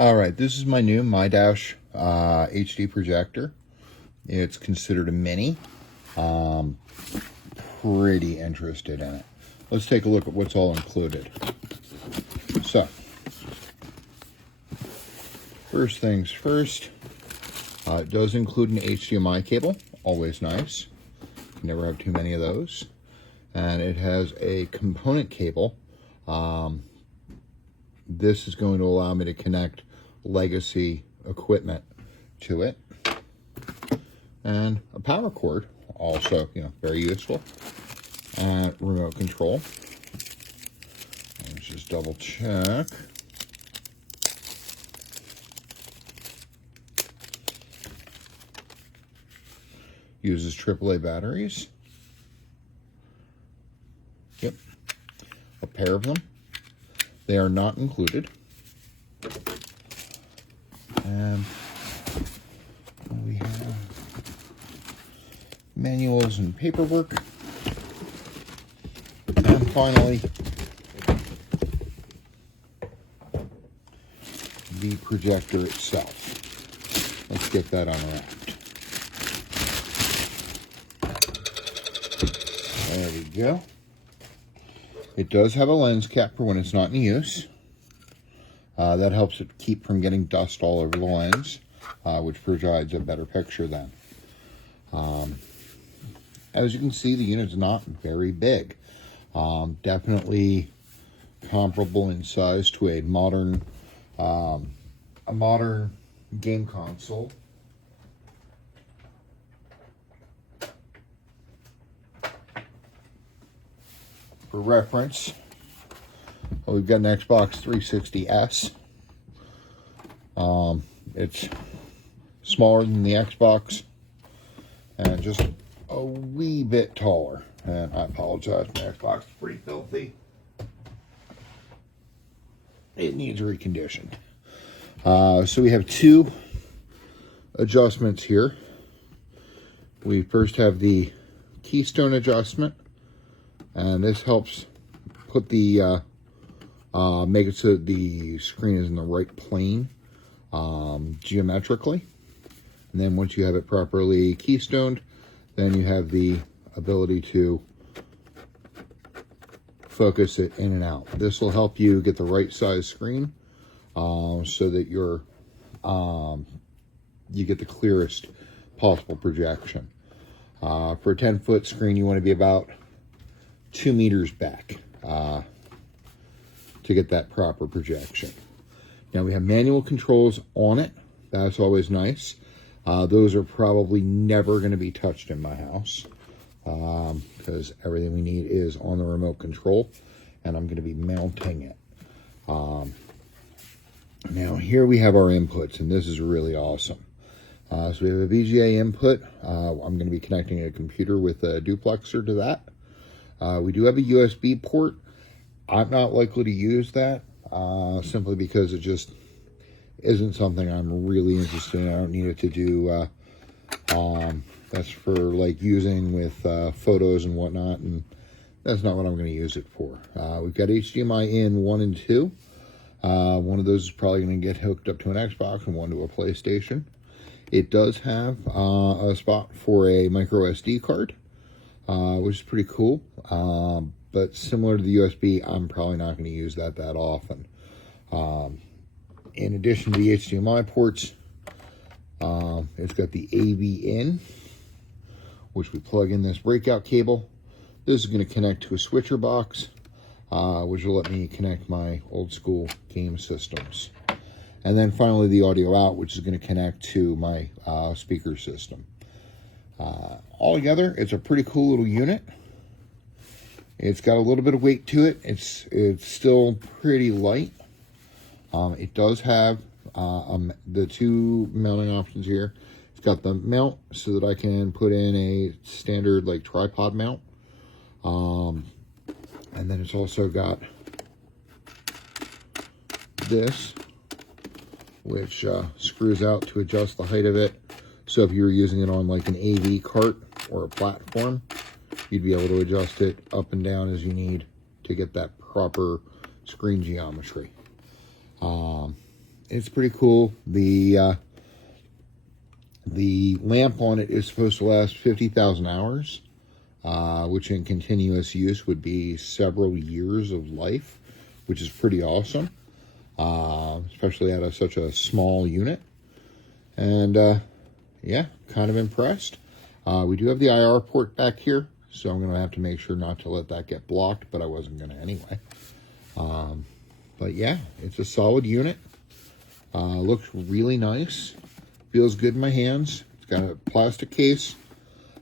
All right, this is my new MYDASH HD projector. It's considered a mini. Pretty interested in it. Let's take a look at what's all included. So, first things first, it does include an HDMI cable, always nice. Never have too many of those. And it has a component cable. This is going to allow me to connect legacy equipment to it. And a power cord, also, very useful. And remote control. Let's just double check. Uses AAA batteries. Yep. A pair of them. They are not included. And we have manuals and paperwork. And finally, the projector itself. Let's get that unwrapped. There we go. It does have a lens cap for when it's not in use. That helps it keep from getting dust all over the lens, which provides a better picture then. As you can see, the unit's not very big. Definitely comparable in size to a modern game console. For reference, we've got an Xbox 360S. It's smaller than the Xbox and just a wee bit taller. And I apologize, my Xbox is pretty filthy. It needs reconditioned. So we have two adjustments here. We first have the Keystone Adjustment. And this helps put the, make it so that the screen is in the right plane, geometrically. And then once you have it properly keystoned, then you have the ability to focus it in and out. This will help you get the right size screen, so that you get the clearest possible projection. For a 10-foot screen, you want to be about 2 meters back to get that proper projection. Now we have manual controls on it. That's always nice. Those are probably never going to be touched in my house because everything we need is on the remote control, and I'm going to be mounting it. Now here we have our inputs, and this is really awesome. So we have a VGA input. I'm going to be connecting a computer with a duplexer to that. We do have a USB port. I'm not likely to use that simply because it just isn't something I'm really interested in. I don't need it to do. That's for like using with photos and whatnot, and that's not what I'm going to use it for. We've got HDMI in 1 and 2. One of those is probably going to get hooked up to an Xbox and one to a PlayStation. It does have a spot for a micro SD card. Which is pretty cool, but similar to the USB, I'm probably not going to use that often. In addition to the HDMI ports, it's got the AV in, which we plug in this breakout cable. This is going to connect to a switcher box, which will let me connect my old school game systems. And then finally the audio out, which is going to connect to my speaker system. Altogether, it's a pretty cool little unit. It's got a little bit of weight to it. It's still pretty light. It does have the two mounting options here. It's got the mount so that I can put in a standard like tripod mount. And then it's also got this, which screws out to adjust the height of it. So if you're using it on like an AV cart or a platform, you'd be able to adjust it up and down as you need to get that proper screen geometry. it's pretty cool. The lamp on it is supposed to last 50,000 hours, which in continuous use would be several years of life, which is pretty awesome, especially out of such a small unit. And yeah, kind of impressed. We do have the IR port back here, so I'm going to have to make sure not to let that get blocked, but I wasn't going to anyway. But yeah, it's a solid unit. Looks really nice. Feels good in my hands. It's got a plastic case,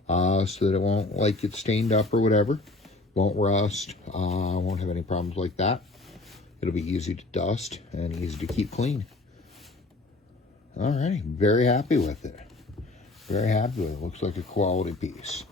so that it won't like get stained up or whatever. Won't rust. Won't have any problems like that. It'll be easy to dust and easy to keep clean. Alright, very happy with it. Very happy with it. Looks like a quality piece.